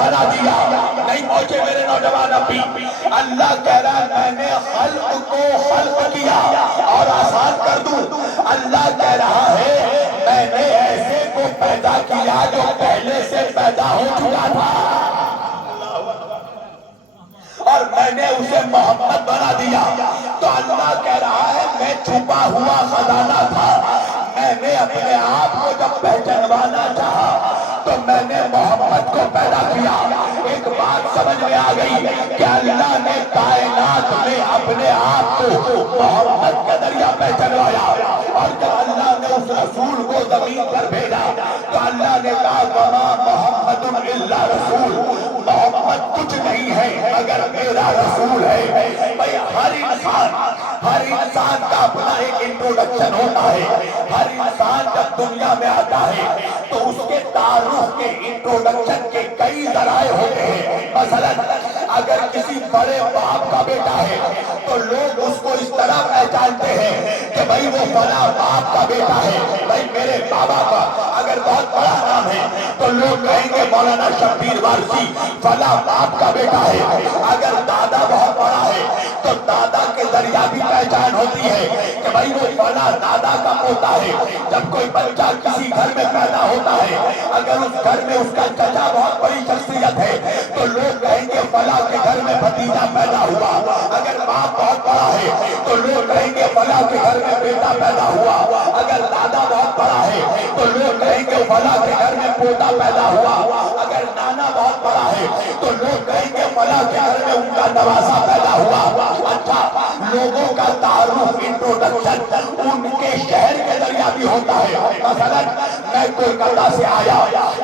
بنا دیا. نہیں پہنچے میرے نوجوان ابھی. اللہ کہہ رہا ہے میں نے خلق کو خلق کیا اور آسان کر دوں. اللہ کہہ رہا ہے میں نے ایسے کو پیدا کیا جو پہلے سے پیدا ہو چکا تھا اور میں نے اسے محمد بنا دیا. تو اللہ کہہ رہا ہے میں چھپا ہوا خزانہ تھا. میں نے اپنے آپ کو جب پہچانوانا چاہا تو میں نے محمد کو پیدا کیا. ایک بات سمجھ میں آ گئی کہ اللہ نے کائنات میں اپنے آپ کو محمد کے ذریعہ پہچانوایا. اور جب اللہ نے اس رسول کو زمین پر بھیجا تو اللہ نے کہا وما محمد الا رسول. محمد کچھ نہیں ہے مگر میرا رسول ہے. بھئی ہر انسان کا اپنا ایک انٹروڈکشن ہوتا ہے. ہر انسان جب دنیا میں آتا ہے تو اس کے تعارف کے انٹروڈکشن کے کئی ذرائع ہوتے ہیں. مثلا اگر کسی بڑے باپ کا بیٹا ہے تو لوگ اس کو اس طرح پہچانتے ہیں کہ بھئی وہ فلاں باپ کا بیٹا ہے. بھئی میرے بابا کا اگر بہت بڑا نام ہے تو لوگ کہیں گے مولانا شبیر وارثی فلاں باپ کا بیٹا ہے. اگر دادا بہت بڑا ہے تو دادا کے ذریعہ بھی پہچان ہوتی ہے کہ بھئی وہ فلاں دادا کا پوتا ہے. جب کوئی بچہ کسی گھر میں پیدا ہوتا ہے اگر اس گھر میں اس کا چچا بہت بڑی شخصیت ہے تو لوگ کہیں گے فلاں کے گھر میں بھتیجا پیدا ہوا. اگر باپ بہت بڑا ہے تو لوگ کہیں گے فلاں کے گھر میں بیٹا پیدا ہوا. اگر دادا بہت بڑا ہے تو لوگ کہیں گے فلاں کے گھر میں پوتا پیدا ہوا. اگر نانا بہت بڑا ہے تو لوگ کہیں گے فلاں کے گھر میں ان کا نواسا پیدا ہوا. اچھا لوگوں کا تعارف انٹروڈکشن ان کے شہر کے ذریعہ بھی ہوتا ہے. مثلا میں کولکاتہ سے آیا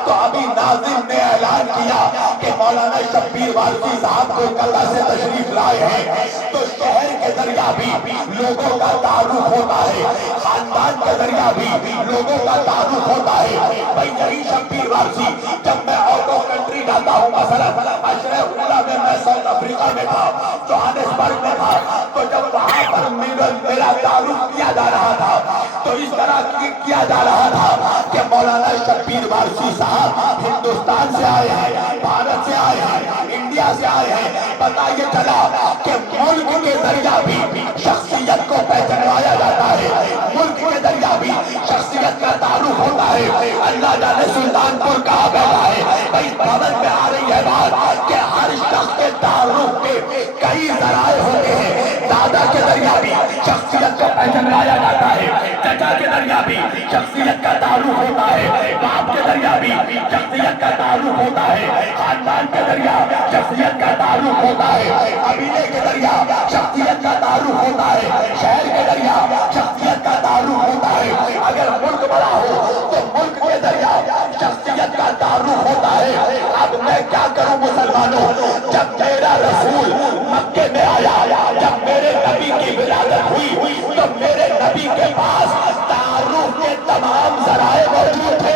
تو ابھی ناظم نے اعلان کیا کہ مولانا شبیر وارثی صاحب کولکاتہ سے تشریف لائے ہیں. تو شہر کے ذریعہ بھی لوگوں کا تعارف ہوتا ہے. خاندان کے ذریعہ بھی لوگوں کا تعارف ہوتا ہے. بھئی یہی شبیر وارثی جب میں آؤٹ آف کنٹری جاتا ہوں مثلا عشرہ اولا میں ساؤتھ افریقہ میں تھا جوہانسبرگ میں تھا تو جب وہاں پر میرا تعارف کیا جا رہا تھا تو اس طرح کیا جا رہا تھا کہ مولانا شبیر وارثی صاحب ہندوستان سے آئے ہیں, بھارت سے آئے ہیں, انڈیا سے آئے ہیں. پتہ یہ چلا کہ ملک کے ذریعہ بھی شخصیت کو پہچانوایا جاتا ہے. ملک کے ذریعہ بھی شخصیت کا تعارف ہوتا ہے. اللہ جانے سلطانپور کہاں بیٹھا ہے. بھئی بھون میں آ رہی ہے بات کہ ہر شخص کے تعارف کے کئی ذرائع ہوتے ہیں. دادا کے ذریعہ بھی شخصیت کو پہچانوایا جاتا ہے. چچا کے ذریعہ بھی شخصیت کا تعارف ہوتا ہے. باپ کے ذریعہ بھی شخصیت کا تعارف ہوتا ہے. خاندان کے ذریعہ شخصیت کا تعارف ہوتا ہے. قبیلے کے ذریعہ شخصیت کا تعارف ہوتا ہے. شہر کے ذریعہ شخصیت کا تعارف ہوتا ہے. اگر ملک بڑا ہو تو ملک کے ذریعہ شخصیت کا تعارف ہوتا ہے. اب میں کیا کروں مسلمانوں, جب میرا رسول مکے میں آیا, جب میرے نبی کی ولادت ہوئی تو میرے نبی کے پاس تعارف کے تمام ذرائع موجود تھے.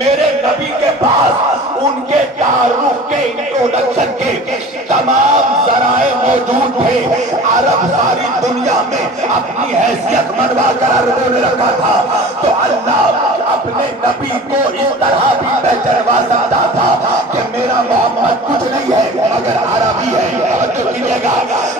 میرے نبی کے پاس ان کے تعارف کے انٹروڈکشن کے تمام ذرائع موجود تھے. عرب ساری دنیا میں اپنی حیثیت منوا کر عربوں نے رکھا تھا تو اللہ اپنے نبی کو اس طرح بھی پہچانوا سکتا تھا کہ میرا محمد کچھ نہیں ہے مگر عربی ہے. توجہ کیجیے گا,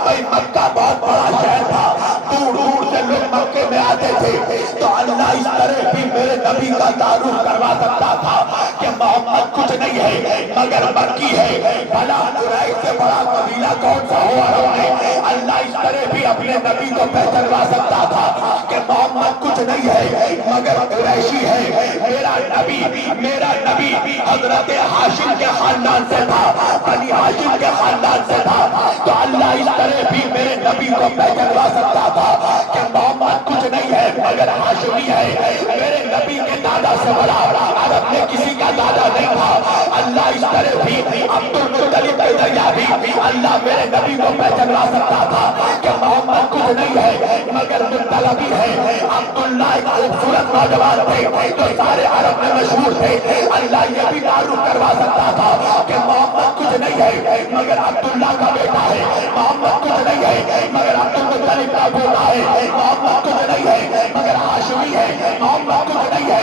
بھئی مکہ بہت بڑا شہر تھا, دور دور سے لوگ مکے میں آتے تھے تو اللہ اس طرح بھی میرے نبی کا تعارف کروا سکتا تھا کہ محمد کچھ نہیں ہے مگر مکی ہے. بھلا قریش سے بڑا قبیلہ کون سا ہوا عرب میں. اللہ اس طرح بھی اپنے نبی کو پہچانوا سکتا تھا کہ محمد کچھ نہیں ہے مگر قریشی ہے. میرا نبی حضرت ہاشم کے خاندان سے تھا, بنی ہاشم کے خاندان سے تھا. تو اللہ اس طرح بھی میرے نبی کو پہچانوا سکتا تھا کہ محمد کچھ نہیں ہے مگر ہاشمی ہے. میرے نبی کے دادا سے بڑا عرب میں کسی کا دادا نہیں تھا. اللہ اس طرح بھی عبد المطلب کے ذریعہ بھی اللہ میرے نبی کو پہچانوا سکتا تھا کہ محمد کچھ نہیں ہے مگر مطلبی ہے. عبداللہ ایک خوبصورت نوجوان تھے تو سارے عرب میں مشہور تھے. اللہ یہ بھی تعارف کروا سکتا تھا کہ محمد کچھ نہیں ہے مگر عبداللہ کا بیٹا ہے. محمد کچھ نہیں ہے مگر عبد المطلب کا بیٹا ہے. محمد کچھ نہیں ہے مگر ہاشمی ہے. محمد کچھ نہیں ہے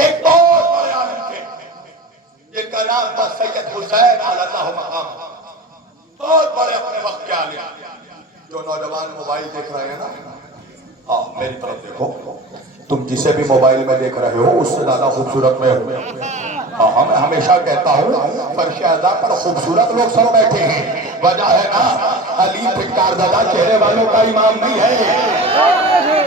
ایک اور بڑے عالم تھے جن کا نام تھا سید حسین علی اللہ مقام، بہت بڑے اپنے وقت کے عالم۔ جو نوجوان موبائل دیکھ رہے ہیں نا، میری طرف دیکھو، تم جسے بھی موبائل میں دیکھ رہے ہو اس سے زیادہ خوبصورت میں ہو۔ میں ہمیشہ کہتا ہوں فرش اعضاء پر خوبصورت لوگ سب بیٹھے ہیں، وجہ ہے نا علی پھٹکار زدہ چہرے والوں کا امام نہیں ہے۔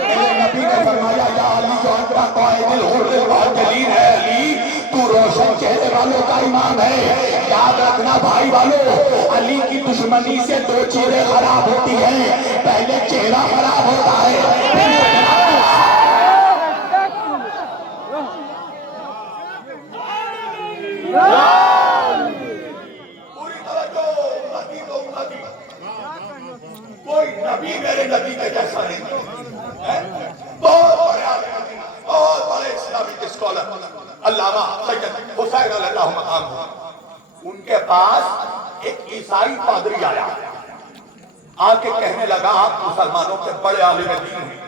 میرے نبی نے فرمایا یا علی جو انت قائد الغر المحجلین ہے، علی تو روشن چہرے والوں کا امام ہے۔ یاد رکھنا بھائی والوں، علی کی دشمنی سے دو چیزیں خراب ہوتی ہیں، پہلے چہرہ خراب ہوتا ہے۔ پوری توجہ، امتی تو امتی، کوئی نبی میرے نبی کے جیسا نہیں۔ بہت بڑے عالم، بہت بڑے اسلامک اسکالر علامہ سید حسین علی اللہ مقام، ان کے پاس ایک عیسائی پادری آیا، آ کے کہنے لگا آپ مسلمانوں کے بڑے عالم دین ہیں،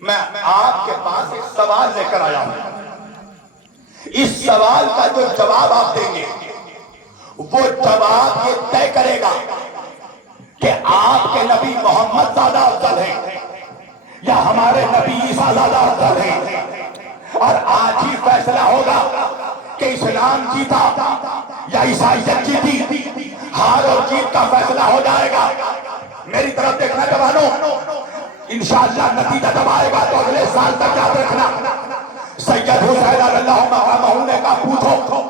میں آپ کے پاس ایک سوال لے کر آیا ہوں، اس سوال کا جو جواب آپ دیں گے وہ جواب یہ طے کرے گا کہ آپ کے نبی محمد زیادہ افضل ہیں یا ہمارے نبی عیسیٰ زیادہ افضل ہیں۔ اور آج ہی فیصلہ ہوگا کہ اسلام جیتا یا عیسائیت جیتی، ہار اور جیت کا فیصلہ ہو جائے گا۔ میری طرف دیکھنا جوانوں، انشاءاللہ نتیجہ جب آئے گا تو اگلے سال تک یاد رکھنا۔ سید حسین علی اللہ مقامہ نے کہا پوچھو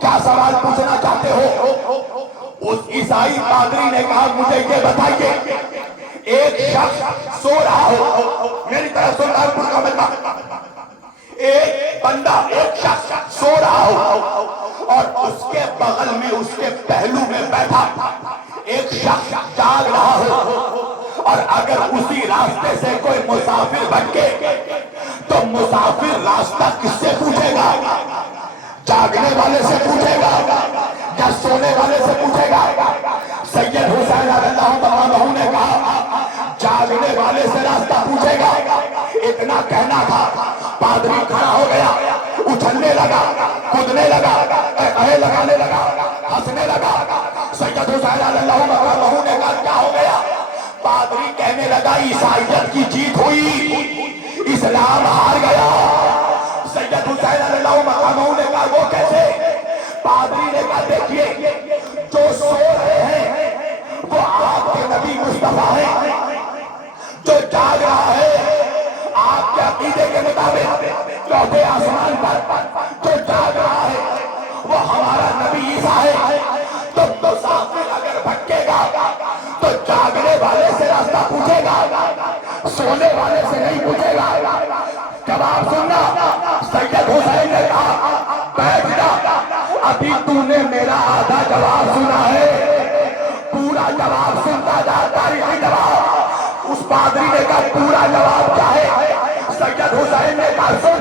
کیا سوال پوچھنا چاہتے ہو؟ اس عیسائی پادری نے کہا مجھے یہ بتائیے، ایک شخص سو رہا ہو، میری طرف سن رہا ہوں، ایک بندہ ایک شخص سو رہا ہو اور اس کے بغل میں اس کے پہلو میں بیٹھا ایک شخص جاگ رہا ہو، اور اگر اسی راستے سے کوئی مسافر بھٹکے تو مسافر راستہ کس سے پوچھے گا؟ جاگنے والے سے پوچھے گا یا سونے والے سے پوچھے گا؟ سید حسین علی اللہ مقامہ نے کہا جاگنے والے سے راستہ پوچھے گا۔ اتنا کہنا تھا، پادری کھڑا ہو گیا، اچھلنے لگا، کودنے لگا، لگانے لگا، ہنسنے لگا۔ سید حسین علی اللہ مقامہ نے کہا کیا ہو گیا؟ پادری کہنے لگا عیسائیت کی جیت ہوئی، اسلام ہار گیا۔ سید حسین علی اللہ مقامہ نے کہا وہ کیسے؟ پادری نے کہا دیکھیے جو سو رہے ہیں وہ آپ کے نبی مصطفیٰ ہیں، جو جاگ رہا ہے آپ کے عقیدے کے مطابق چوتھے آسمان پر جو جاگ رہا ہے وہ ہمارا نبی عیسیٰ ہے۔ تو مسافر اگر بھٹکے گا تو جاگنے والے سے راستہ پوچھے گا، سونے والے سے نہیں پوچھے گا۔ جواب سننا، سید حسین نے کہا بیٹھ جا، ابھی تو نے میرا آدھا جواب سنا ہے، پورا جواب سنتا جا، تاریخی جواب۔ اس پادری نے کہا پورا جواب کیا ہے؟ سید حسین نے کہا سن،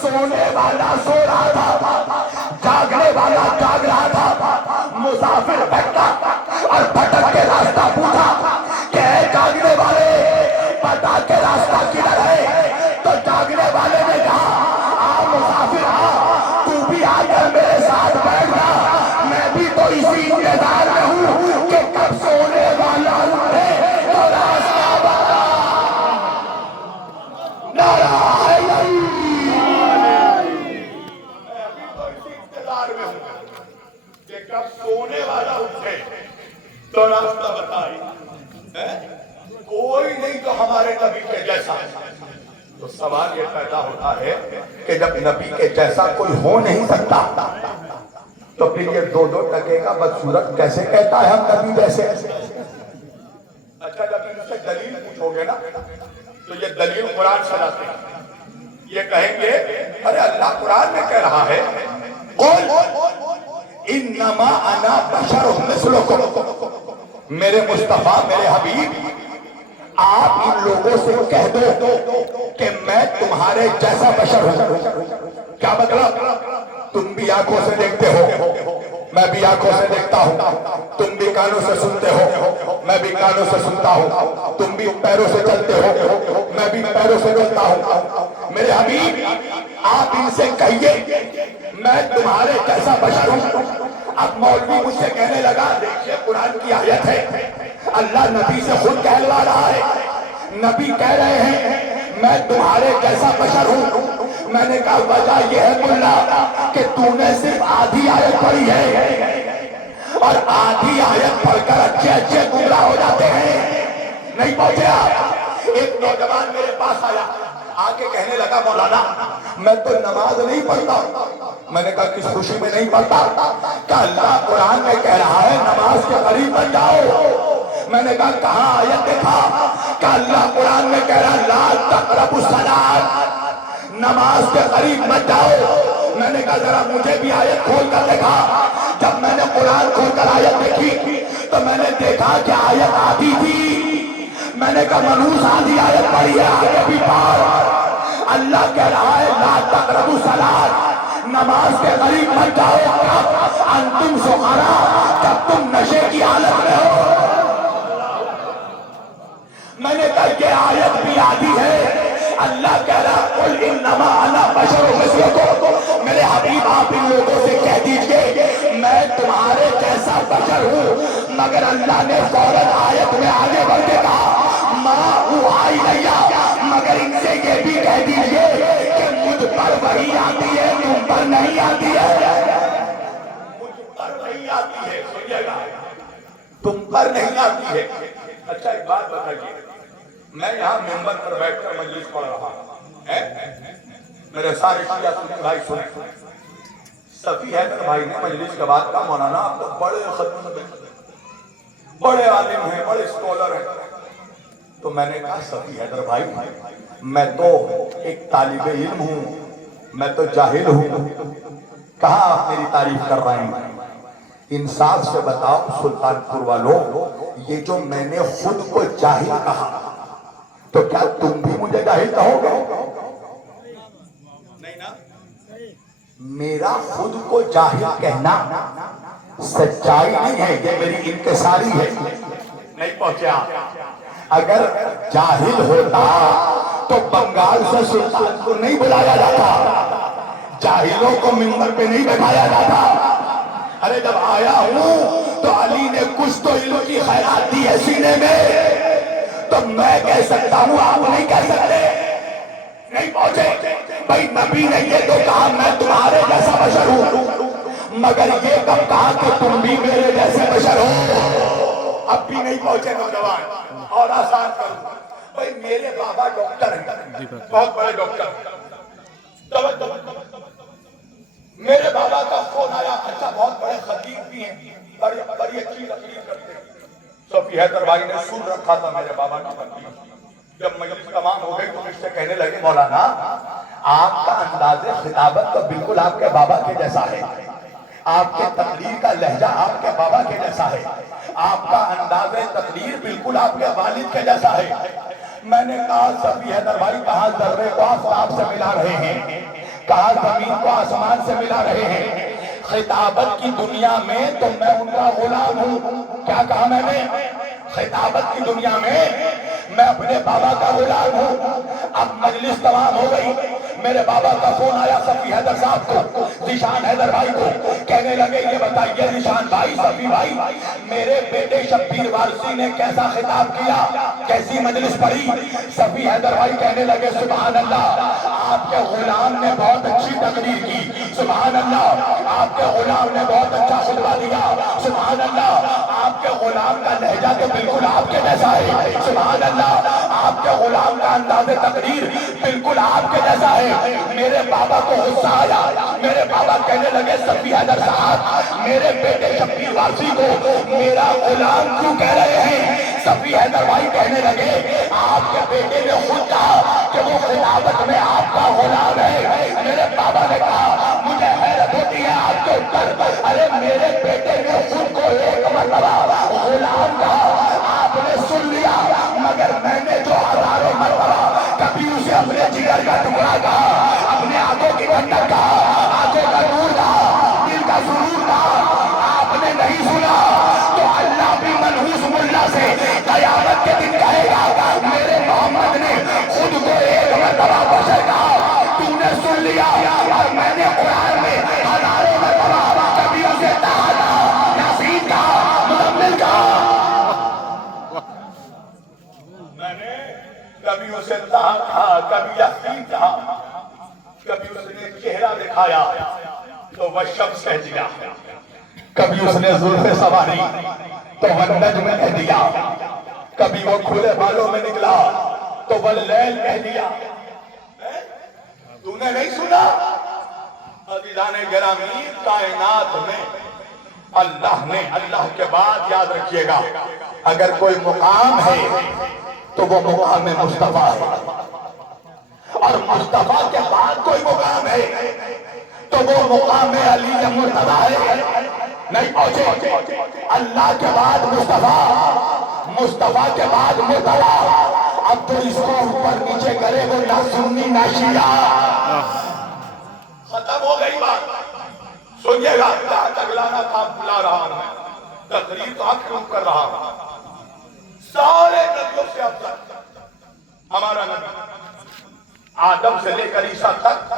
سونے والا سو رہا تھا، جاگنے والا جاگ رہا تھا، مسافر بھٹکا اور بھٹک کے راستہ پوچھا کہ اے جاگنے والے بتا کے راستہ کدھر ہے؟ تو جاگنے والے نے کہا آ مسافر آ، تو بھی آ کر میرے ساتھ بیٹھ جا، میں بھی تو اسی انتظار میں ہوں کہ کب سونے والا اٹھے تو راستہ بتا۔ نعرہ حیدری، میں ابھی تو اسی انتظار میں ہوں کہ کب سونے والا اٹھے تو راستہ بتائی۔ کوئی نہیں تو ہمارے نبی کے جیسا۔ تو سوال یہ پیدا ہوتا ہے کہ جب نبی کے جیسا کوئی ہو نہیں سکتا تو پھر یہ دو ٹکے کا بدصورت کیسے کہتا ہے ہم نبی جیسے؟ اچھا جب ان سے دلیل پوچھو گے نا تو یہ دلیل قرآن سے لاتے ہیں، یہ کہیں گے ارے اللہ قرآن میں کہہ رہا ہے قل انما انا بشر مثلکم، میرے مصطفیٰ میرے حبیب آپ ان لوگوں سے کہہ دو کہ میں تمہارے جیسا بشر ہوں۔ کیا مطلب؟ تم بھی آنکھوں سے دیکھتے ہو، میں بھی آنکھوں سے دیکھتا ہوں، تم بھی کانوں سے سنتے ہو، میں بھی کانوں سے سنتا ہوں، تم بھی پیروں سے چلتے ہو، میں بھی پیروں سے چلتا ہوں۔ میرے حبیب آپ ان سے کہیے میں تمہارے جیسا بشر ہوں۔ اب مولوی مجھ سے کہنے لگا دیکھیے قرآن کی آیت ہے، اللہ نبی سے خود کہلوا رہا ہے، نبی کہہ رہے ہیں میں تمہارے جیسا بشر ہوں۔ میں نے کہا وجہ یہ ہے ملا کہ تو نے صرف آدھی آیت پڑھی ہے، اور آدھی آیت پڑھ کر اچھے اچھے گمراہ ہو جاتے ہیں۔ نہیں پہنچے آپ؟ ایک نوجوان میرے پاس آیا، آگے کہنے لگا مولانا میں تو نماز نہیں پڑھتا۔ میں نے کہا کس خوشی میں نہیں پڑھتا؟ کہ اللہ قرآن میں کہہ رہا ہے نماز کے قریب بن جاؤ۔ میں نے کہا کہاں آیت دیکھا؟ کہ اللہ قرآن میں کہہ رہا ہے لا تقربوا الصلاۃ، نماز کے قریب مت جاؤ۔ میں نے کہا ذرا مجھے بھی آیت کھول کر دیکھا۔ جب میں نے قرآن کھول کر آیت دیکھی تو میں نے دیکھا کہ آیت آدھی تھی۔ میں نے کہا منوس آدھی آیت پڑھی ہے، آگے بھی پڑھ۔ اللہ کہہ رہا ہے لا تقربوا الصلاۃ، نماز کے قریب مت جاؤ کب انتم سکارا، جب تم نشے کی حالت میں ہو۔ میں نے کہا یہ آیت بھی آدھی ہے۔ اللہ کہہ رہا قل انما انا بشر مثلکم، میرے حبیب آپ ان لوگوں سے کہہ دیجئے میں تمہارے جیسا بشر ہوں، مگر اللہ نے فوراً آیت میں آگے بڑھ کے کہا ما اوحی الیہ، مگر ان سے یہ بھی کہہ دیجئے کہ مجھ پر وحی آتی ہے تم پر نہیں آتی ہے۔ مجھ پر وحی آتی ہے، سنیے گا، تم پر نہیں آتی ہے۔ اچھا ایک بات بتائیے، میں یہاں ممبر پر بیٹھ کر مجلس پڑھ رہا ہوں، میرے سارے شیعہ سنی بھائی سنیں، صفی حیدر بھائی نے مجلس کے بعد کہا مولانا آپ تو بڑے ختم میں بڑے عالم ہیں، بڑے اسکالر ہیں۔ تو میں نے کہا صفی حیدر بھائی میں تو ایک طالب علم ہوں، میں تو جاہل ہوں، کہاں آپ میری تعریف کر رہے ہیں؟ انصاف سے بتاؤ سلطان پور والوں، یہ جو میں نے خود کو جاہل کہا تو کیا تم بھی مجھے جاہل کہو گے؟ نہیں نا؟ میرا خود کو جاہل کہنا سچائی نہیں ہے، یہ میری انکساری ہے۔ نہیں پہنچا؟ اگر جاہل ہوتا تو بنگال سے سلطان کو نہیں بلایا جاتا، جاہلوں کو ممبر پہ نہیں بیٹھایا جاتا۔ ارے جب آیا ہوں تو علی نے کچھ تو علم کی خیرات دی ہے سینے میں، تو میں کہہ سکتا ہوں آپ نہیں کہہ سکتے۔ نہیں پہنچے بھائی، نبی نے یہ تو کہا میں تمہارے جیسا بشر ہوں، مگر یہ کب کہا کہ تم بھی میرے جیسے بشر ہو؟ اب بھی نہیں پہنچے نوجوان، اور آسان کروں بھائی، میرے بابا ڈاکٹر ہیں، بہت بڑے ڈاکٹر، میرے بابا کا فون آیا، اچھا بہت بڑے خطیب بھی ہیں، بڑی اچھی تقریر کرتے ہیں۔ صفی حیدر بھائی نے سن رکھا تھا میرے بابا کی تقریر، جب مجلس تمام ہو گئی تو مجھ سے کہنے لگے مولانا آپ کا انداز خطابت تو بالکل آپ کے بابا کے جیسا ہے، آپ کے تقریر کا لہجہ آپ کے بابا کے جیسا ہے، آپ کا انداز تقریر بالکل آپ کے والد کے جیسا ہے۔ میں نے کہا صفی حیدر بھائی کہاں ذرے کو آفتاب سے ملا رہے ہیں، کہاں زمین کو آسمان سے ملا رہے ہیں؟ خطابت کی دنیا میں تو میں ان کا غلام ہوں۔ کیا کہا میں نے؟ خطابت کی دنیا میں میں اپنے بابا کا غلام ہوں۔ اب مجلس تمام ہو گئی، میرے بابا کا فون آیا صفی حیدر صاحب کو، ذیشان حیدر بھائی کو، کہنے لگے یہ بتائیے ذیشان بھائی، صفی بھائی، میرے بیٹے شبیر وارثی نے کیسا خطاب کیا، کیسی مجلس پڑھی؟ صفی حیدر بھائی کہنے لگے سبحان اللہ، آپ کے غلام نے بہت اچھی تقریر کی، سبحان اللہ، آپ کے غلام نے بہت اچھا خطبہ دیا، سبحان اللہ، آپ کے غلام کا لہجہ تو بالکل آپ کے جیسا ہے، سبحان اللہ، آپ کے غلام کا انداز تقریر بالکل آپ کے جیسا ہے۔ میرے بابا کو غصہ آیا، میرے بابا کہنے لگے صفی حیدر صاحب میرے بیٹے شبیر وارثی کو میرا غلام کیوں کہہ رہے ہیں؟ صفی حیدر بھائی کہنے لگے آپ کے بیٹے نے خود کہا کہ وہ خلافت میں آپ کا غلام ہے۔ میرے بابا نے کہا مجھے حیرت ہوتی ہے آپ کے اوپر، ارے میرے بیٹے نے خود کو ایک مرتبہ غلام کہا، آپ نے سن لیا، مگر میں نے جو ہزاروں مرتبہ کبھی اسے اپنے جگر کا ٹکڑا کہا، اپنے آنکھوں کی ٹھنڈک کہا، آنکھوں کا نور کہا، دل کا سرور کہا، قیامت کے دن کہے گا میرے محمد نے خود کو ایک مرتبہ بشر کہا، تو نے سن لیا، اور میں نے قرآن میں ہزاروں مرتبہ کبھی اسے طه کہا، یاسین کہا، مزمل کہا، میں نے کبھی اسے طه کہا، کبھی یاسین کہا، کبھی اس نے چہرہ دکھایا تو وہ شمس کہہ دیا، کبھی اس نے زلف سواری تو وہ نجم کہہ دیا، کبھی وہ کھلے بالوں میں نکلا تو وہ لیل کہہ دیا۔ تو نے نہیں سنا؟ عزیزان گرامی، کائنات میں اللہ نے، اللہ کے بعد یاد رکھیے گا اگر کوئی مقام ہے تو وہ مقام مصطفیٰ ہے، اور مصطفیٰ کے بعد کوئی مقام ہے تو وہ مقام علی مرتضیٰ ہے، نہیں پہنچے۔ اللہ کے بعد مصطفیٰ، مصطفیٰ کے بعد مرتضیٰ، اب تو اس کو اوپر نیچے کرے وہ نہ سنی نہ شیعہ، ختم ہو گئی بات۔ سنیے گا، کہاں تک لانا تھا لا رہا ہوں میں، تقریر تو آپ کیوں کر رہا ہوں۔ سارے نبیوں سے اب تک ہمارا نبی آدم سے لے کر عیسیٰ تک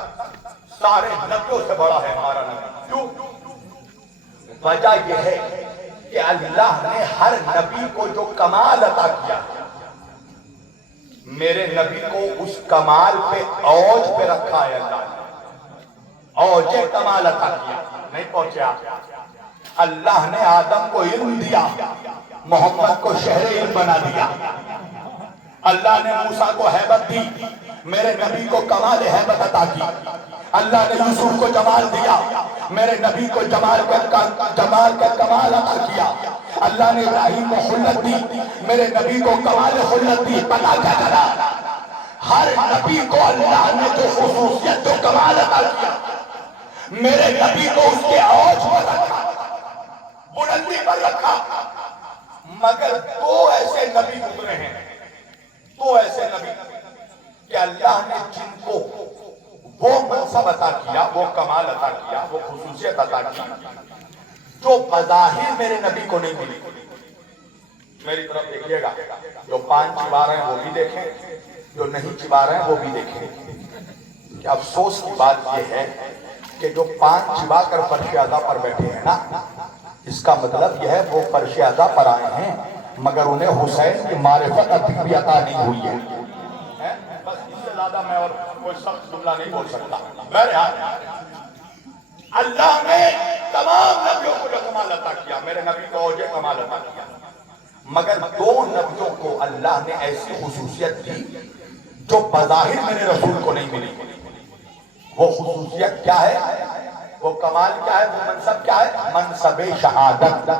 سارے نبیوں سے بڑا ہے ہمارا نبی۔ کیوں؟ وجہ یہ ہے کہ اللہ نے ہر نبی کو جو کمال عطا کیا، میرے نبی کو اس کمال پہ اوج پہ رکھا ہے اللہ نے، اوج کمال عطا کیا، نہیں پہنچے آپ۔ اللہ نے آدم کو علم دیا، محمد کو شہر علم بنا دیا۔ اللہ نے موسیٰ کو ہیبت دی، میرے نبی کو کمال ہیبت عطا کی۔ اللہ نے یوسف کو جمال دیا، میرے نبی کو جمال کا کمال عطا کیا۔ اللہ نے ابراہیم کو خلت دی، میرے نبی کو کمال خلت دی۔ پتہ کیا چلا؟ ہر نبی کو اللہ نے جو خصوصیت جو کمال عطا کیا، میرے نبی کو اس کے اوج پر رکھا، بلندی پر رکھا۔ مگر دو ایسے نبی گزرے ہیں، دو ایسے نبی کہ اللہ نے جن کو وہ منصب عطا کیا، وہ کمال عطا کیا، وہ خصوصیت عطا کی جو بظاہر میرے نبی کو نہیں ملی۔ میری طرف دیکھیے گا، جو 5 چبا رہے ہیں وہ بھی دیکھیں، جو نہیں چبا رہے ہیں وہ بھی دیکھیں۔ کہ افسوس کی بات یہ ہے کہ جو 5 چبا کر فرش اعضا پر بیٹھے ہیں نا، اس کا مطلب یہ ہے وہ فرش اعضا پر آئے ہیں مگر انہیں حسین کی معرفت ابھی بھی عطا نہیں ہوئی ہے۔ بس اس سے زیادہ میں اور کوئی سخت جملہ نہیں بول سکتا۔ بہرحال اللہ نے تمام نبیوں کو جو کمال عطا کیا، میرے نبی کو اوج کمال عطا کیا، مگر 2 نبیوں کو اللہ نے ایسی خصوصیت دی جو بظاہر میرے رسول کو نہیں ملی۔ وہ خصوصیت کیا ہے؟ وہ کمال کیا ہے؟ وہ منصب کیا ہے؟ منصب شہادت۔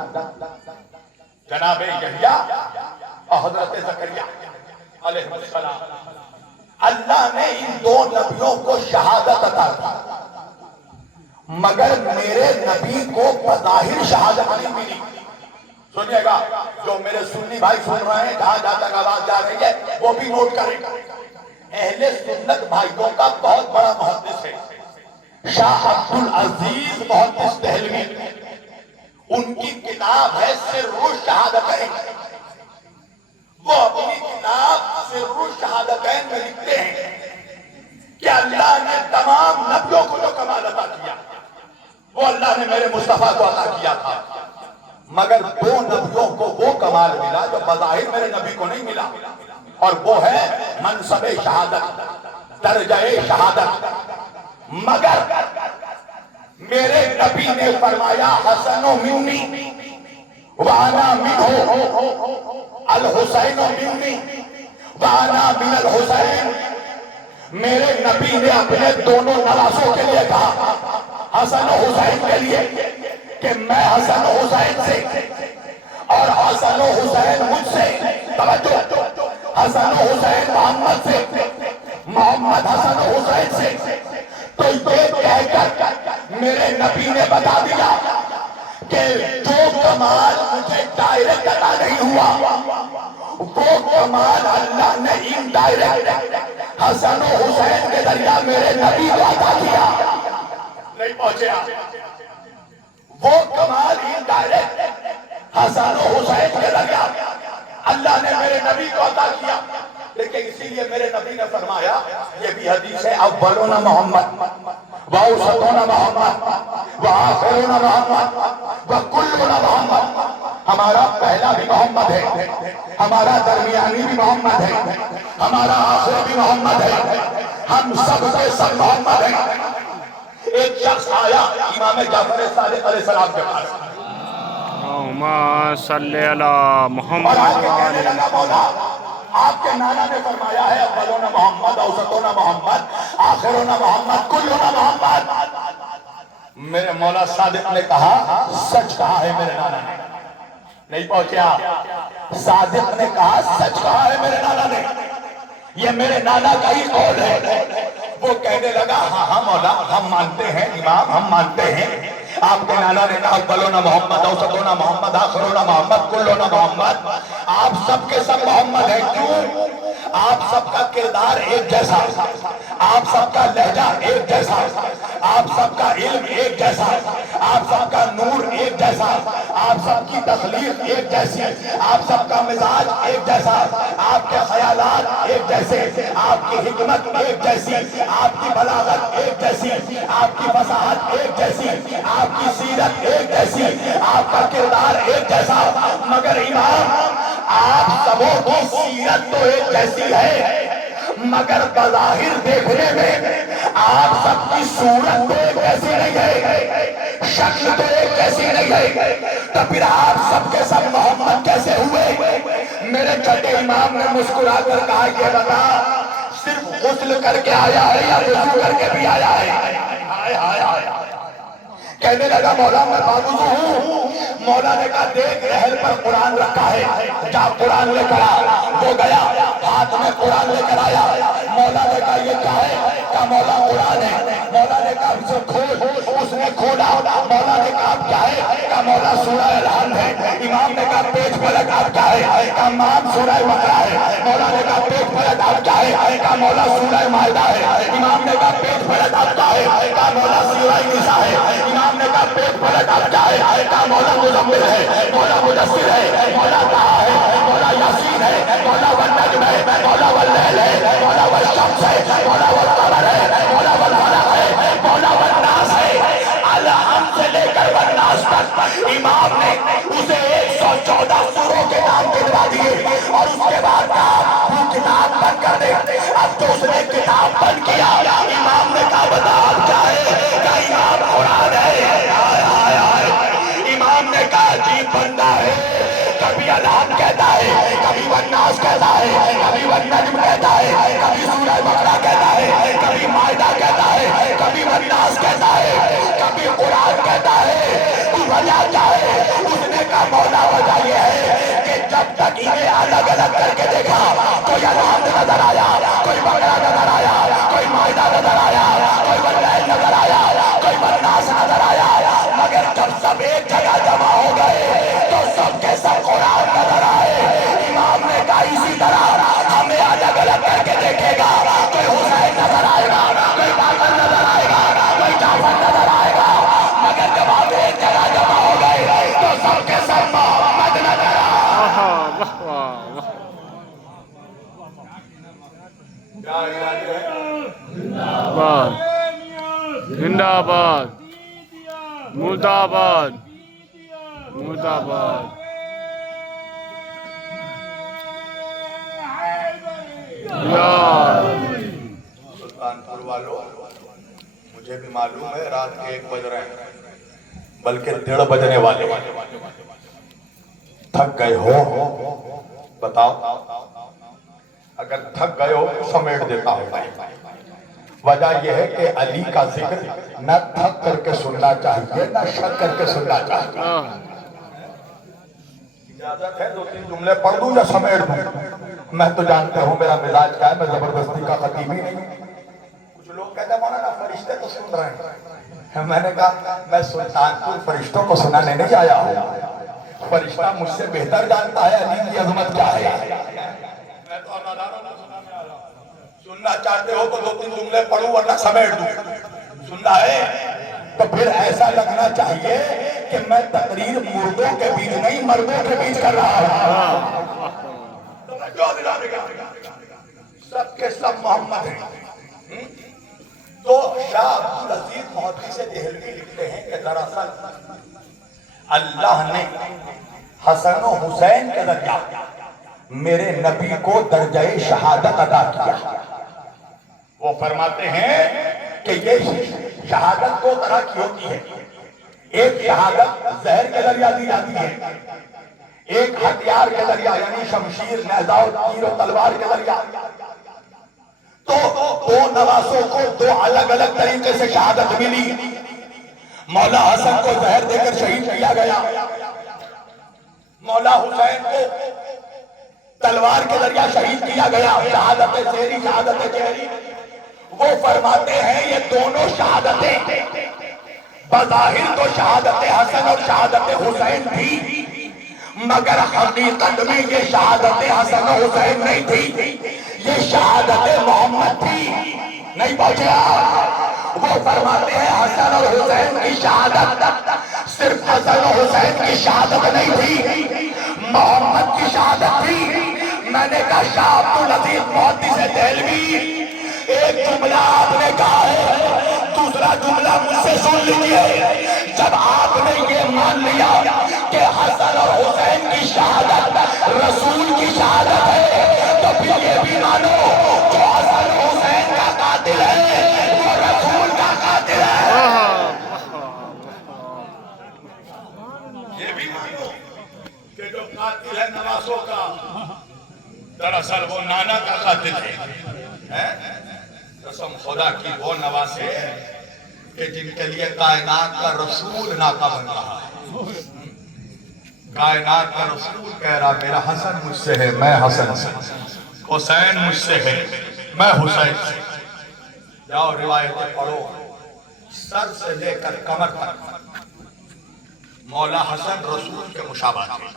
جناب یحییٰ اور حضرت زکریا علیہ السلام، اللہ نے ان 2 نبیوں کو شہادت عطا کی، مگر میرے نبی کو بظاہر شہادت نہیں ملی۔ سنیے گا، جو میرے سنی بھائی سن رہے ہیں، جہاں جہاں تک آواز جا رہی ہے وہ بھی نوٹ کریں۔ اہل سنت بھائیوں کا بہت بڑا محدث ہے شاہ عبد العزیز محدث دہلوی، ان کی کتاب ہے سر الشہادتین۔ وہ اپنی کتاب سر الشہادتین میں لکھتے ہیں کہ اللہ نے تمام نبیوں کو جو کمال عطا کیا وہ اللہ نے میرے مصطفیٰ کو عطا کیا تھا، مگر 2 نبیوں کو وہ کمال ملا جو بظاہر میرے نبی کو نہیں ملا، اور وہ ہے منصب شہادت، درجہ شہادت۔ مگر میرے نبی نے فرمایا حسن منی وانا منہ، الحسین منی وانا من الحسین۔ میرے نبی نے اپنے دونوں نواسوں کے لیے کہا، حسن و حسین کے لیے، کہ میں حسن و حسین سے اور حسن و حسین مجھ سے، توجہ، حسن و حسین محمد سے، محمد حسن و حسین سے۔ تو یہ کہہ کر میرے نبی نے بتا دیا کہ جو کمال مجھے ڈائریکٹ عطا نہیں ہوا، وہ کمال اللہ نے انڈائریکٹ حسن و حسین کے ذریعہ میرے نبی کو عطا کیا۔ نہیں پہنچے آپ؟ وہ کمال انڈائریکٹ حسن و حسین کے ذریعہ اللہ نے میرے نبی کو عطا کیا. لیکن اسی لیے میرے نبی نے فرمایا, یہ بھی حدیث ہے, اولون محمد واوسطون محمد وآخرون محمد وکلون محمد. ہمارا پہلا بھی محمد ہے, ہمارا درمیانی بھی محمد ہے, ہمارا آخر بھی محمد ہے, ہم سب کے سب محمد ہیں. ایک شخص آیا امام جعفر صادق علیہ السلام کے پاس اللہم صلی علی اور محمد آ کے کہنے وآلہ لگا, مولا آپ کے نانا نے فرمایا ہے اولون محمد اوسطون محمد آخرون محمد کلون محمد. میرے مولا صادق نے کہا, سچ کہا ہے میرے نانا نے. نہیں پہنچے آپ؟ صادق نے کہا سچ کہا ہے میرے نانا نے, یہ میرے نانا کا ہی قول ہے. وہ کہنے لگا, ہاں ہاں مولا ہم مانتے ہیں, امام ہم مانتے ہیں. آپ کے نانا نے کہا اولون محمد اوسطون محمد آخرون محمد کلون محمد. آپ سب کے سب محمد ہیں. کیوں؟ آپ سب کا کردار ایک جیسا, آپ سب کا لہجہ ایک جیسا, آپ سب کا علم ایک جیسا, آپ سب کا نور ایک جیسا, آپ سب کی تخلیق ایک جیسی, آپ سب کا مزاج ایک جیسا, آپ کے خیالات ایک جیسے, آپ کی حکمت ایک جیسی, آپ کی بلاغت ایک جیسی, آپ کی فصاحت ایک جیسی, آپ کی سیرت ایک جیسی, آپ کا کردار ایک جیسا. مگر امام آپ سبوں کی سیرت تو ایک جیسی ہے, مگر بظاہر دیکھنے میں آپ سب کی صورت تو ایک جیسی نہیں ہے, شکل تو ایک جیسی نہیں ہے. تو پھر آپ سب کے سب محمد کیسے ہوئے؟ میرے چھٹے امام نے مسکرا کر کہا, یہ بتا صرف غسل کر کے آیا ہے یا وضو کر کے بھی آیا ہے؟ کہنے لگا, مولا میں باوضو ہوں. مولا نے کہا, دیکھ رحل پر قرآن رکھا ہے, جا قرآن لے کر آ. وہ گیا, ہاتھ میں قرآن لے کر آیا. مولا نے کہا, یہ کیا ہے؟ کہا مولا قرآن ہے. مولا نے کہا اسے کھول. اس نے کھولا. مولا نے کہا کیا ہے؟ کہا مولا سورہ الحمد ہے. امام نے کہا پیج پر لگا کیا ہے؟ کہا مام سورہ بقرہ ہے. مولا نے کہا پیج پر لگا کیا ہے؟ کہا مولا سورہ مائدہ ہے. امام نے کہا پیج پر لگا کیا ہے؟ کہا مولا سورہ نساء ہے. امام نے کہا پیٹ پر لگا کیا ہے؟ کہا مولا مزمل ہے, مولا مدثر ہے, مولا طٰہٰ ہے, مولا یاسین ہے, مولا والنجم ہے, مولا واللیل ہے, مولا والشمس ہے, مولا والقمر ہے, مولا والفلق ہے, مولا والناس ہے. الحمد سے لے کر والناس تک امام نے اسے 114 سوروں کے نام گنوا دیے اور اس کے بعد کہا تو کتاب بند کر دے. اب تو اس نے کتاب بند کیا. امام نے کہا بتا اب کیا ہے؟ کہا امام قرآن ہے. امام نے کہا عجیب بندہ ہے, کبھی الحمد کہتا ہے, کبھی والناس کہتا ہے, کبھی والنجم کہتا ہے, کبھی سورہ بقرہ کہتا ہے, کبھی مائدہ کہتا ہے, کبھی والناس کہتا ہے, کبھی قرآن کہتا ہے. وجہ کیا ہے؟ اس نے کہا مولا وجہ یہ ہے کہ جب تک انہیں الگ الگ کر کے دیکھا, کوئی الحمد نظر آیا, کوئی بقرہ نظر آیا, کوئی مائدہ نظر آیا, کوئی واللیل نظر آیا, کوئی والناس نظر آیا, مگر جب سب ایک جگہ جمع ہو گئے تو سب کے سب قرآن نظر آئے. امام نے کہا اسی طرح ہمیں الگ الگ کر کے دیکھے گا, کوئی حسین نظر آئے گا, کوئی باقر نظر آئے گا, کوئی جعفر نظر آئے گا, مگر جب ہم ایک جگہ جمع ہو گئے تو سب کے سب محمد نظر آئے. واہ واہ واہ. زندہ آباد, مرد آباد, مرد آباد. سلطان پور والوں, مجھے بھی معلوم ہے رات کے 1 بج رہے ہیں, بلکہ 1:30 بجنے والے. تھک گئے ہو؟ بتاؤ. اگر تھک گئے ہو تو سمیٹ دیتا ہوں. وجہ یہ ہے کہ علی کا ذکر نہ تھک کر کے سننا چاہیے, نہ شک کر کے سننا چاہیے. اجازت ہے 2-3 جملے پڑھ دوں یا سمیٹ دوں؟ میں تو جانتے ہوں میرا مزاج کیا ہے, میں زبردستی کا خطیب ہی نہیں. کچھ لوگ کہتے ہیں مولانا فرشتے تو سن رہے ہیں. میں نے کہا میں سلطان پور فرشتوں کو سنانے نہیں آیا ہوں, فرشتہ مجھ سے بہتر جانتا ہے علی کی عظمت کیا ہے. میں تو سننا چاہتے ہو تو 2-3 جملے پڑھوں ورنہ سمیٹ دوں. سننا ہے تو پھر ایسا لگنا چاہیے کہ میں تقریر مردوں کے بیچ نہیں مردوں کے بیچ کر رہا ہوں. سب کے سب محمد ہیں. تو شاہ عبدالعزیز محدث دہلوی لکھتے ہیں کہ دراصل اللہ نے حسن و حسین کے ذریعہ میرے نبی کو درجہ شہادت عطا کیا. وہ فرماتے ہیں کہ یہ شہادت دو طرح کی ہوتی ہے. ایک شہادت زہر کے ذریعہ دی جاتی ہے, ایک ہتھیار کے ذریعہ یعنی شمشیر, نیزہ و تیر و تلوار کے ذریعہ. تو دو نواسوں کو دو الگ الگ طریقے سے شہادت ملی. مولا حسن کو زہر دے کر شہید کیا گیا, مولا حسین کو تلوار کے ذریعہ شہید کیا گیا. شہادت زہری, شہادت جہری. وہ فرماتے ہیں یہ دونوں شہادتیں بظاہر تو شہادت حسن اور شہادت حسین تھی, مگر حقیقت میں یہ شہادت حسن و حسین نہیں تھی, یہ شہادت محمد تھی. نہیں پہنچے آپ؟ وہ فرماتے ہیں حسن اور حسین کی شہادت صرف حسن و حسین کی شہادت نہیں تھی, محمد کی شہادت تھی. میں نے کہا شاہ عبدالعزیز محدث دہلوی ایک جملہ آپ نے کہا ہے, دوسرا جملہ مجھ سے سن لیجئے. جب آپ نے یہ مان لیا کہ حسن اور حسین کی شہادت رسول کی شہادت ہے, تو پھر یہ بھی مانو جو حسن حسین کا قاتل ہے وہ رسول کا قاتل ہے. یہ بھی مانو کہ جو قاتل ہے نواسوں کا دراصل وہ نانا کا قاتل ہے. قسم خدا کی وہ نواسے کہ جن کے لیے کائنات کا رسول ناکا بن رہا ہے. کائنات کا رسول کہہ رہا میرا حسن مجھ سے ہے, میں حسن سے, حسین مجھ سے ہے, میں حسین سے. جاؤ روایتیں پڑھو, سر سے لے کر کمر تک مولا حسن رسول کے مشابہ تھے,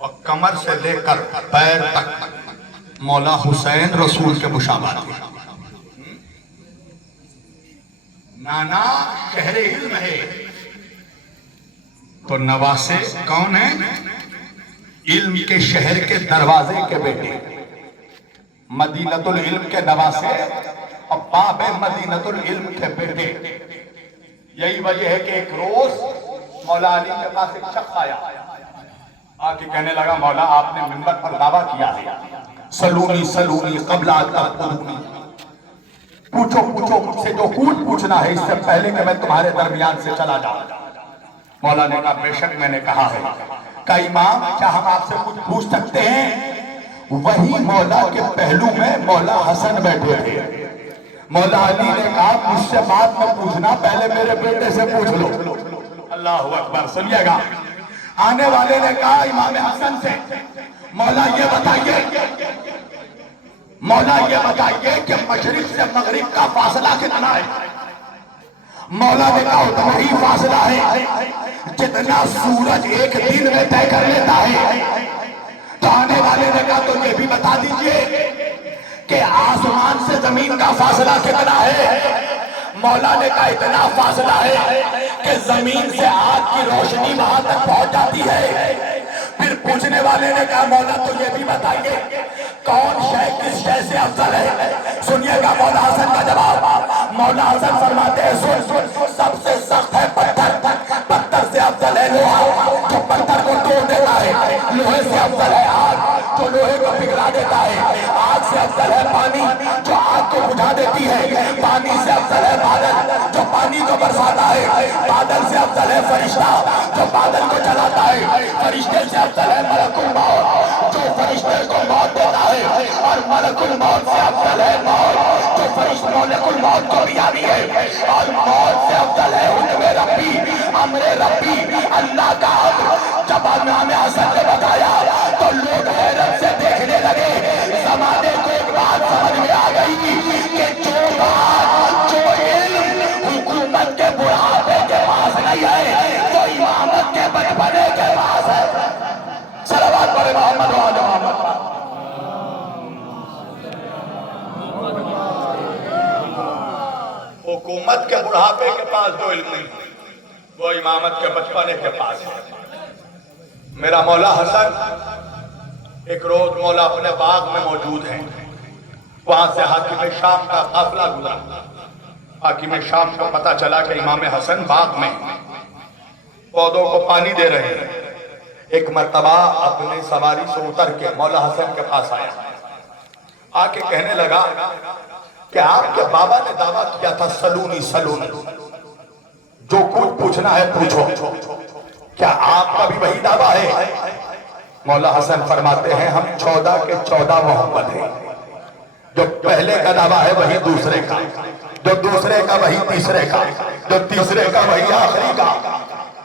اور کمر سے لے کر پیر تک مولا حسین رسول کے مشابہ تھے. نانا شہر علم ہے تو نواسے کون ہیں؟ علم کے شہر کے دروازے کے بیٹے, مدینۃ العلم کے نواسے اور باب مدینۃ العلم کے بیٹے. یہی وجہ ہے کہ ایک روز مولا علی کے پاس ایک شخص آیا, آ کے کہنے لگا مولا آپ نے منبر پر دعویٰ کیا ہے سلونی سلونی قبل ان تقتلونی, پوچھو پوچھو مجھ سے جو کچھ پوچھنا ہے اس سے پہلے کہ میں تمہارے درمیان سے چلا جاؤں. مولا نے کہا بے شک میں نے کہا ہے. کہ امام کیا ہم آپ سے کچھ پوچھ سکتے ہیں؟ وہی مولا کے پہلو میں مولا حسن بیٹھے تھے. مولا علی نے کہا مجھ سے بات میں پوچھنا, پہلے میرے بیٹے سے پوچھ لو. اللہ اکبر. سنیے گا, آنے والے نے کہا امام حسن سے مولا یہ بتائیے کہ مشرق سے مغرب کا فاصلہ کتنا ہے؟ مولا نے کہا اتنا ہی فاصلہ ہے جتنا سورج ایک دن میں طے کر لیتا ہے. تو آنے والے نے کہا تو یہ بھی بتا دیجئے کہ آسمان سے زمین کا فاصلہ کتنا ہے؟ مولا نے کہا اتنا فاصلہ ہے کہ زمین سے آگ کی روشنی وہاں تک پہنچ جاتی ہے. پھر پوچھنے والے نے کہا مولا تو یہ بھی بتائیے کون شے کس شے سے افضل ہے؟ سنیے گا مولا حسن کا جواب. مولا حسن فرماتے ہیں سن, سب سے سخت ہے پتھر, پتھر سے افضل ہے لوہا جو پتھر کو توڑ دیتا ہے, لوہے سے افضل ہے آگ جو لوہے کو پگھلا دیتا ہے, آگ سے افضل ہے پانی جو آگ کو بجھا دیتی ہے, پانی سے افضل ہے بادل جو پانی کو برساتا ہے, بادل سے افضل ہے فرشتہ جو بادل کو چلاتا ہے, فرشتے سے افضل ہے ملک الموت جو فرشتے کو موت دیتا ہے, اور ملک الموت سے افضل ہے موت جو فرشتے ملک الموت کو بھی آنی ہے, اور موت سے افضل ہے حکم ربی, امر ربی, اللہ کا امر. جب امام حسن نے بتایا تو لوگ حیرت سے دیکھنے لگے. زمانے کو ایک بات سمجھ میں آ گئی کہ جو بات جو علم حکومت کے بڑھاپے کے پاس نہیں ہے وہ امامت کے بچپنے کے پاس ہے. صلوات پڑھے محمد و آل محمد. حکومت کے بڑھاپے کے پاس جو علم نہیں وہ امامت کے بچپنے کے پاس ہے. میرا مولا حسن ایک روز مولا اپنے باغ میں موجود ہیں, وہاں سے حاکم شام کا قافلہ گزرا. حاکم شام کو پتا چلا کہ امام حسن باغ میں پودوں کو پانی دے رہے ہیں. ایک مرتبہ اپنی سواری سے اتر کے مولا حسن کے پاس آیا. آ کے کہنے لگا کہ آپ کے بابا نے دعویٰ کیا تھا سلونی سلونی، جو کچھ پوچھنا ہے پوچھو. کیا آپ کا بھی وہی دعویٰ ہے؟ مولا حسن فرماتے ہیں ہم 14 کے 14 محمد ہیں. جو پہلے کا دعویٰ ہے وہی دوسرے کا، جو دوسرے کا وہی تیسرے کا، جو تیسرے کا وہی آخری کا.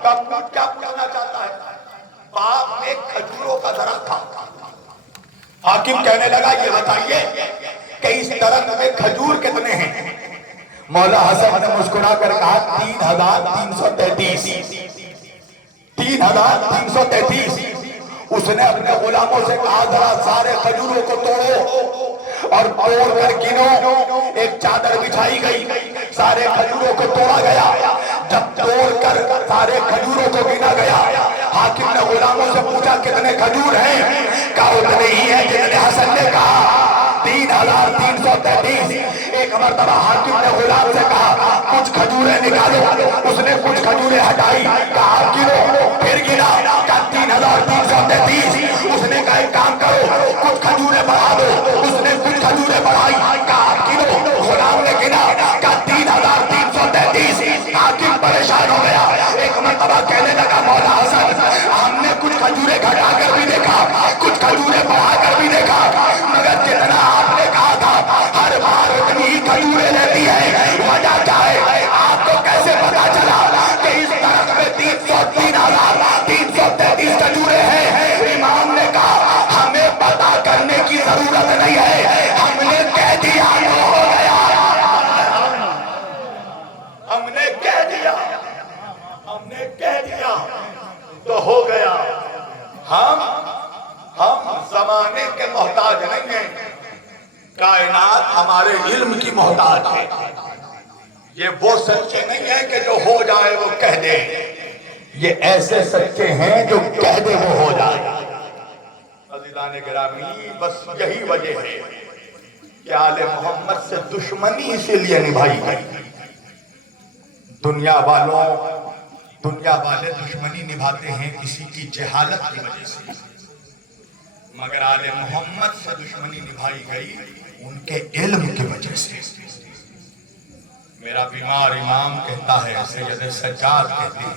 کیا پوچھنا چاہتا ہے؟ باغ میں کھجوروں کا درخت تھا. حاکم کہنے لگا یہ بتائیے کہ اس درخت میں کھجور کتنے ہیں؟ مولا حسن نے مسکرا کر کہا 3333. 3333. اس نے اپنے غلاموں سے کہا ذرا سارے کھجوروں کو توڑو اور توڑ کر گنو. ایک چادر بچھائی گئی، سارے کھجوروں کو توڑا گیا. جب توڑ کر سارے کھجوروں کو گنا گیا، حاکم نے غلاموں سے پوچھا کتنے کھجور ہیں؟ کہا اتنے ہی ہیں جتنے حسن نے کہا 3333. ایک مرتبہ حاکم نے غلام سے کہا کچھ کھجوریں نکالو. اس نے کچھ کھجوریں ہٹائی. کہا گنو. پھر گنا. کہا 3333. اس نے کہا ایک کام کرو کچھ کھجوریں بڑھا دو. اس نے کچھ کھجوریں بڑھائی. کہا گنو. غلام نے گنا. کہا 3333. حاکم پریشان ہو گیا. ایک مرتبہ کہنے لگا مولا حسن ہم نے کچھ کھجوریں گھٹا کر بھی دیکھا، کچھ کھجوریں بڑھا کر بھی دیکھا، مگر جتنا آپ نے کہا تھا ہر بار اتنی ہی کھجوریں لیتی ہے. وجہ کیا ہے؟ آپ کو کیسے پتا چلا کہ اس درخت میں 3333 کھجوریں ہیں؟ امام نے کہا ہمیں پتا کرنے کی ضرورت نہیں ہے، ہم نے کہہ دیا تو ہو گیا. ہم نے کہہ دیا، ہم نے کہہ دیا تو ہو گیا. ہم زمانے کے محتاج نہیں ہیں، کائنات ہمارے علم کی محتاج ہے. یہ وہ سچے نہیں ہیں کہ جو ہو جائے وہ کہہ دے، یہ ایسے سچے ہیں جو کہہ دے وہ ہو جائے. عزیزان گرامی بس یہی وجہ ہے کہ آل محمد سے دشمنی اسی لیے نبھائی گئی. دنیا والے دشمنی نبھاتے ہیں کسی کی جہالت کی وجہ سے، مگر آل محمد سے دشمنی نبھائی گئی ان کے علم کی وجہ سے. میرا بیمار امام کہتا ہے، سید سجاد کہتے ہیں